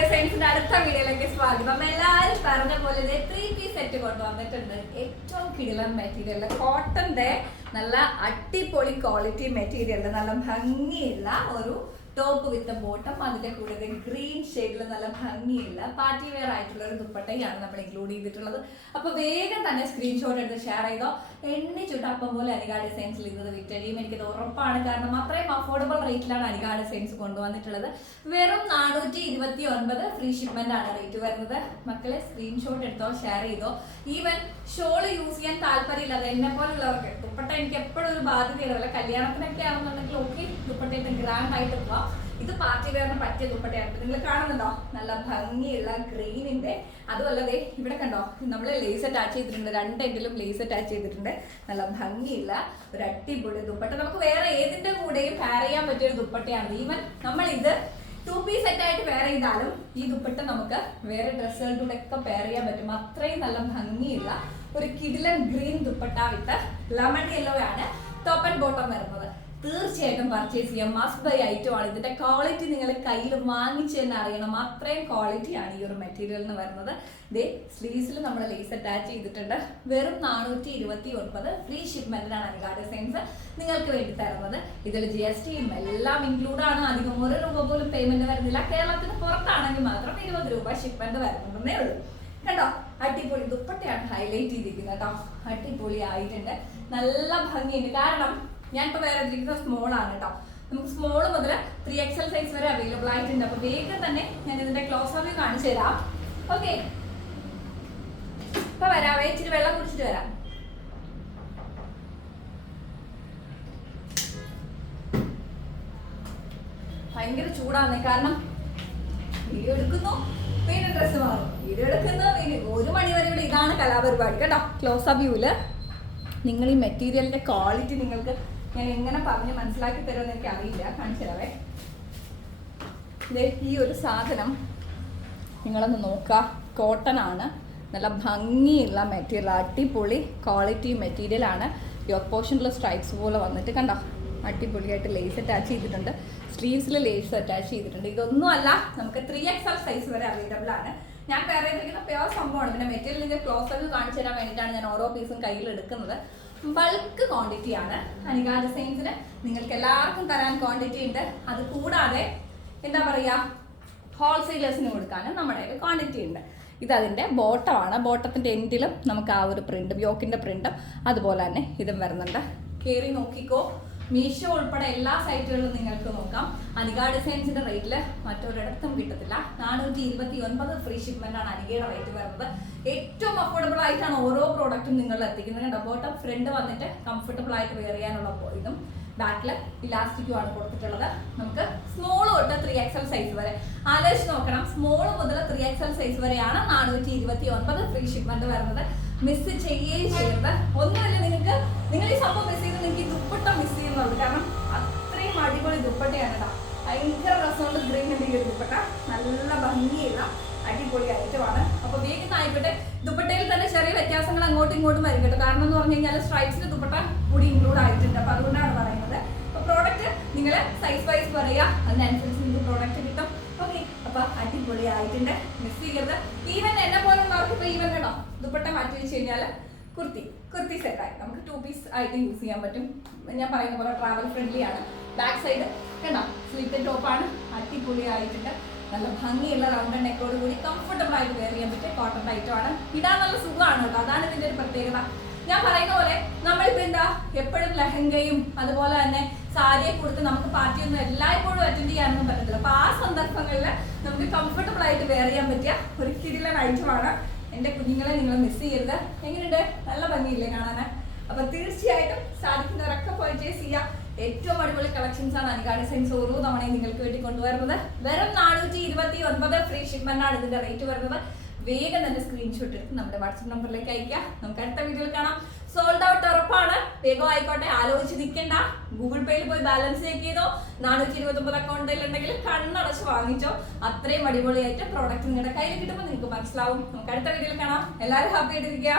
ഡിസൈൻസിന്റെ അടുത്ത വീഡിയോയിലേക്ക് സ്വാഗതം. എല്ലാവരും പറഞ്ഞ പോലെ 3-piece സെറ്റ് കൊണ്ടുവന്നിട്ടുണ്ട്. ഏറ്റവും കിടിലൻ മെറ്റീരിയൽ, കോട്ടന്റെ നല്ല അടിപൊളി ക്വാളിറ്റി മെറ്റീരിയൽ, നല്ല ഭംഗിയുള്ള ഒരു ടോപ്പ് വിത്ത് ബോട്ടം, അതിന്റെ കൂടെ ഗ്രീൻ ഷെയ്ഡിൽ നല്ല ഭംഗിയുള്ള പാർട്ടി വെയർ ആയിട്ടുള്ള ഒരു ദുപ്പട്ടയാണ് നമ്മൾ ഇൻക്ലൂഡ് ചെയ്തിട്ടുള്ളത്. അപ്പൊ വേഗം തന്നെ സ്ക്രീൻഷോട്ട് എടുത്ത് ഷെയർ ചെയ്തോ. ചുട്ടപ്പം പോലെ അനിക ഡിസൈൻസിൽ ഇത് വിറ്റഴിയും, എനിക്കത് ഉറപ്പാണ്. കാരണം അത്രയും അഫോർഡബിൾ റേറ്റിലാണ് അനിക ഡിസൈൻസ് കൊണ്ടുവന്നിട്ടുള്ളത്. വെറും 429 ഫ്രീ ഷിപ്മെന്റ് ആണ് റേറ്റ് വരുന്നത്. മക്കളെ സ്ക്രീൻഷോട്ട് എടുത്തോ, ഷെയർ ചെയ്തോ. ഈവൻ ഷോള് യൂസ് ചെയ്യാൻ താല്പര്യമില്ലാതെ എന്നെ പോലുള്ളവർക്ക് ദുപ്പട്ട എനിക്ക് എപ്പോഴും ഒരു ബാധ്യതയുള്ള കല്യാണത്തിനൊക്കെ ആണെന്നുണ്ടെങ്കിൽ ഓക്കെ ദുപ്പട്ടയിട്ട് ഗ്രാൻഡ് ആയിട്ട് പോവാം. ഇത് പാർട്ടി വെയറിന് പറ്റിയ ദുപ്പട്ടയാണ്. നിങ്ങൾ കാണുന്നുണ്ടോ, നല്ല ഭംഗിയുള്ള ഗ്രീനിന്റെ. അതുമല്ലതെ ഇവിടെ കണ്ടോ, നമ്മൾ ലേസ് അറ്റാച്ച് ചെയ്തിട്ടുണ്ട്, രണ്ട് എൻഡിലും ലേസ് അറ്റാച്ച് ചെയ്തിട്ടുണ്ട്. നല്ല ഭംഗിയുള്ള ഒരു അടിപൊളി ദുപ്പട്ട. നമുക്ക് വേറെ ഏതിന്റെ കൂടെയും പെയർ ചെയ്യാൻ പറ്റിയ ഒരു ദുപ്പട്ടയാണ്. ഈവൻ നമ്മൾ ഇത് 2-piece സെറ്റ് ആയിട്ട് പെയർ ചെയ്താലും ഈ ദുപ്പട്ട നമുക്ക് വേറെ ഡ്രസ്സുകളുടെ കൂടെ ഒക്കെ പെയർ ചെയ്യാൻ പറ്റും. അത്രയും നല്ല ഭംഗിയുള്ള ഒരു കിടിലൻ ഗ്രീൻ ദുപ്പട്ട വിത്ത് ലെമൺ യെല്ലോ ആണ് ടോപ്പ് ആൻഡ് ബോട്ടം വരുന്നത്. തീർച്ചയായിട്ടും പർച്ചേസ് ചെയ്യാം, മസ്റ്റ് ബൈ ഐറ്റം ആണ്. ഇതിന്റെ ക്വാളിറ്റി നിങ്ങൾ കയ്യിൽ വാങ്ങിച്ചു തന്നെ അറിയണം, അത്രയും ക്വാളിറ്റിയാണ് ഈ ഒരു മെറ്റീരിയലിന് വരുന്നത്. ദേ സ്ലീവ്സിൽ നമ്മൾ ലേസ് അറ്റാച്ച് ചെയ്തിട്ടുണ്ട്. വെറും 429 ഫ്രീ ഷിപ്മെന്റിനാണ് അനിക ഡിസൈൻസ് നിങ്ങൾക്ക് വേണ്ടി തരുന്നത്. ഇതിൽ GST എല്ലാം ഇൻക്ലൂഡ് ആണ്. അധികം 1 രൂപ പോലും പേയ്മെന്റ് വരുന്നില്ല. കേരളത്തിന് പുറത്താണെങ്കിൽ മാത്രം 20 രൂപ ഷിപ്മെന്റ് വരുന്നതേ ഉള്ളൂ. കണ്ടോ, അടിപൊളി ദുപ്പട്ടയാണ് ഹൈലൈറ്റ് ചെയ്തിരിക്കുന്നത് കേട്ടോ. അടിപൊളി ആയിട്ടുണ്ട്, നല്ല ഭംഗിയുണ്ട്. കാരണം ഞാനിപ്പോ വേറെ എടുത്തിരിക്കുന്നത് സ്മോൾ ആണ് കേട്ടോ. നമുക്ക് സ്മോൾ മുതൽ 3XL സൈസ് വരെ അവൈലബിൾ ആയിട്ടുണ്ട്. അപ്പൊ വേഗം തന്നെ ഞാൻ ഇതിന്റെ ക്ലോസ് വ്യൂ കാണിച്ചു തരാം. ഓക്കെ, ഇപ്പൊ വരാവേ, ഇച്ചിരി വെള്ളം കുടിച്ചിട്ട് വരാം. ഭയങ്കര ചൂടാണ്, കാരണം വീഡിയോ എടുക്കുന്നു വീണ്ടും ഡ്രസ്സ് മാറും, വീഡിയോ എടുക്കുന്നു വീണ്ടും 1 മണി വരെ ഇവിടെ ഇതാണ് കലാപരിപാടി കേട്ടോ. ക്ലോസ് വ്യൂല് നിങ്ങൾ ഈ മെറ്റീരിയലിന്റെ ക്വാളിറ്റി നിങ്ങൾക്ക് ഞാൻ എങ്ങനെ പറഞ്ഞ് മനസ്സിലാക്കി തരുമെന്ന് എനിക്ക് അറിയില്ല. കാണിച്ചു തരാവേ. ഈ ഒരു സാധനം നിങ്ങളൊന്ന് നോക്കുക, കോട്ടൺ ആണ്, നല്ല ഭംഗിയുള്ള മെറ്റീരിയൽ, അടിപൊളി ക്വാളിറ്റി മെറ്റീരിയൽ ആണ്. യോക്ക് പോർഷനിൽ സ്ട്രൈപ്സ് പോലെ വന്നിട്ട് കണ്ടോ, അടിപൊളിയായിട്ട് ലേസ് അറ്റാച്ച് ചെയ്തിട്ടുണ്ട്. സ്ലീവ്സിൽ ലേസ് അറ്റാച്ച് ചെയ്തിട്ടുണ്ട്. ഇതൊന്നും അല്ല, നമുക്ക് 3XL സൈസ് വരെ അവൈലബിൾ ആണ്. ഞാൻ വേറെ ചെയ്തിരിക്കുന്ന പ്യോർ സംഭവമാണ്. പിന്നെ മെറ്റീരിയലിന്റെ ക്ലോസ് വ്യൂ കാണിച്ചു തരാൻ വേണ്ടിയിട്ടാണ് ഞാൻ ഓരോ പീസും കയ്യിൽ എടുക്കുന്നത്. ബൾക്ക് ക്വാണ്ടിറ്റി ആണ് അനിക ഡിസൈൻസിന് നിങ്ങൾക്ക് എല്ലാവർക്കും തരാൻ ക്വാണ്ടിറ്റി ഉണ്ട്. അത് കൂടാതെ എന്താ പറയുക, ഹോൾസെയിലേഴ്സിന് കൊടുക്കാനും നമ്മുടെ ക്വാണ്ടിറ്റി ഉണ്ട്. ഇതതിൻ്റെ ബോട്ടമാണ്. ബോട്ടത്തിൻ്റെ എൻഡിലും നമുക്ക് ആ ഒരു പ്രിന്റ്, യോക്കിൻ്റെ പ്രിന്റും അതുപോലെ തന്നെ ഇതും വരുന്നുണ്ട്. കയറി നോക്കിക്കോ. മീഷോ ഉൾപ്പെടെ എല്ലാ സൈറ്റുകളിലും നിങ്ങൾക്ക് നോക്കാം. അനിക ഡിസൈൻസിന്റെ റേറ്റിൽ മറ്റൊരിടത്തും കിട്ടത്തില്ല. 429 ഫ്രീ ഷിപ്മെന്റ് ആണ് അനികയുടെ റേറ്റ് വരുന്നത്. ഏറ്റവും അഫോർഡബിൾ ആയിട്ടാണ് ഓരോ പ്രോഡക്റ്റും നിങ്ങൾ എത്തിക്കുന്നത്. ബോട്ടം ഫ്രണ്ട് വന്നിട്ട് കംഫർട്ടബിൾ ആയിട്ട് വെയർ ചെയ്യാനുള്ള ഇതും ബാക്കിൽ ഇലാസ്റ്റിക്കും ആണ് കൊടുത്തിട്ടുള്ളത്. നമുക്ക് സ്മോൾ തൊട്ട് 3XL സൈസ് വരെ ആലോചിച്ച് നോക്കണം. സ്മോൾ മുതൽ 3XL സൈസ് വരെയാണ് 429 ഫ്രീ ഷിപ്മെന്റ് വരുന്നത്. മിസ് ചെയ്യുകയും ചെയ്യരുത്. ഒന്നുമില്ല, നിങ്ങൾ ഈ സംഭവം മിസ് ചെയ്ത് നിങ്ങൾക്ക് ഈ ദുപ്പട്ട മിസ് ചെയ്യുന്നുള്ളൂ. കാരണം അത്രയും അടിപൊളി ദുപ്പട്ടയാണ് കേട്ടോ. ഭയങ്കര രസമുണ്ട് ഗ്രീനിന്റെ ഈ ഒരു ദുപ്പട്ട, നല്ല ഭംഗിയുള്ള അടിപൊളി ഐറ്റമാണ്. അപ്പൊ വേഗം ആയിക്കോട്ടെ. ദുപ്പട്ടയിൽ തന്നെ ചെറിയ വ്യത്യാസങ്ങൾ അങ്ങോട്ടും ഇങ്ങോട്ടും വരും കേട്ടോ. കാരണം എന്ന് പറഞ്ഞു കഴിഞ്ഞാൽ സ്ട്രൈപ്സിന്റെ ദുപ്പട്ട കൂടി ഇൻക്ലൂഡ് ആയിട്ടുണ്ട്. അപ്പൊ അതുകൊണ്ടാണ് പറയുന്നത്. അപ്പൊ പ്രോഡക്റ്റ് നിങ്ങൾ സൈസ് വൈസ് പറയുക, അതിനനുസരിച്ച് നിങ്ങൾക്ക് പ്രോഡക്റ്റ് കിട്ടും. ഓക്കെ, അപ്പൊ അടിപൊളി ആയിട്ടുണ്ട്, മിസ് ചെയ്യരുത്. ഈവൻ എന്നെ പോലുള്ളവർക്ക് ഇപ്പൊ ഈവൻ കേട്ടോ ദുപ്പട്ട മാറ്റി വെച്ച് കഴിഞ്ഞാൽ കുർത്തി സെറ്റായി നമുക്ക് 2-piece ആയിട്ട് യൂസ് ചെയ്യാൻ പറ്റും. ഞാൻ പറയുന്ന പോലെ ട്രാവൽ ഫ്രണ്ട്ലി ആണ്. ബാക്ക് സൈഡ് കണ്ടോ, സ്ലിറ്റഡ് ടോപ്പാണ്, അടിപൊളി ആയിട്ടുണ്ട്. നല്ല ഭംഗിയുള്ള റൗണ്ട് നെക്കോട് കൂടി കംഫർട്ടബിൾ ആയിട്ട് വെയർ ചെയ്യാൻ പറ്റിയ കോട്ടൺ ഐറ്റം ആണ്. ഇടാൻ നല്ല സുഖമാണ് കേട്ടോ, അതാണ് ഇതിന്റെ ഒരു പ്രത്യേകത. ഞാൻ പറയുന്ന പോലെ നമ്മളിപ്പോ എന്താ എപ്പോഴും ലെഹങ്കയും അതുപോലെ തന്നെ സാരിയെ കൊടുത്ത് നമുക്ക് പാർട്ടിയൊന്നും എല്ലായ്പ്പോഴും അറ്റൻഡ് ചെയ്യാനൊന്നും പറ്റത്തില്ല. അപ്പൊ ആ സന്ദർഭങ്ങളിൽ നമുക്ക് കംഫർട്ടബിൾ ആയിട്ട് വെയർ ചെയ്യാൻ പറ്റിയ ഒരു കിടിലൻ ഐറ്റമാണ്. എന്റെ കുഞ്ഞുങ്ങളെ നിങ്ങൾ മിസ് ചെയ്യരുത്. എങ്ങനെയുണ്ട്, നല്ല ഭംഗിയില്ലേ കാണാന്? അപ്പൊ തീർച്ചയായിട്ടും സാധിക്കുന്നവരൊക്കെ പർച്ചേസ് ചെയ്യാം. ഏറ്റവും അടിപൊളി കളക്ഷൻസ് ആണ് അനിക ഡിസൈൻസ് ഓരോ തവണയും നിങ്ങൾക്ക് വേണ്ടി കൊണ്ടുവരുന്നത്. വെറും 429 ഫ്രീ ഷിപ്മെന്റ് ആണ് ഇതിന്റെ റേറ്റ് വരുന്നത്. വേഗം തന്നെ സ്ക്രീൻഷോട്ട് എടുത്ത് നമ്മുടെ വാട്സ്ആപ്പ് നമ്പറിലേക്ക് അയക്കാം. നമുക്ക് അടുത്ത വീഡിയോയിൽ കാണാം. സോൾഡ് ഔട്ട് ഉറപ്പാണ്, വേഗം ആയിക്കോട്ടെ, ആലോചിച്ച് നിൽക്കണ്ട. ഗൂഗിൾ പേയിൽ പോയി ബാലൻസ് ചെക്ക് ചെയ്തോ. 429 അക്കൗണ്ടിൽ ഉണ്ടെങ്കിൽ കണ്ണടച്ച് വാങ്ങിച്ചോ. അത്രയും അടിപൊളിയായിട്ട് പ്രോഡക്റ്റ് നിങ്ങളുടെ കയ്യിൽ കിട്ടുമ്പോൾ നിങ്ങൾക്ക് മനസ്സിലാവും. നമുക്ക് അടുത്ത വീഡിയോയിൽ കാണാം. എല്ലാവരും ഹാപ്പി ആയിട്ടിരിക്കുക.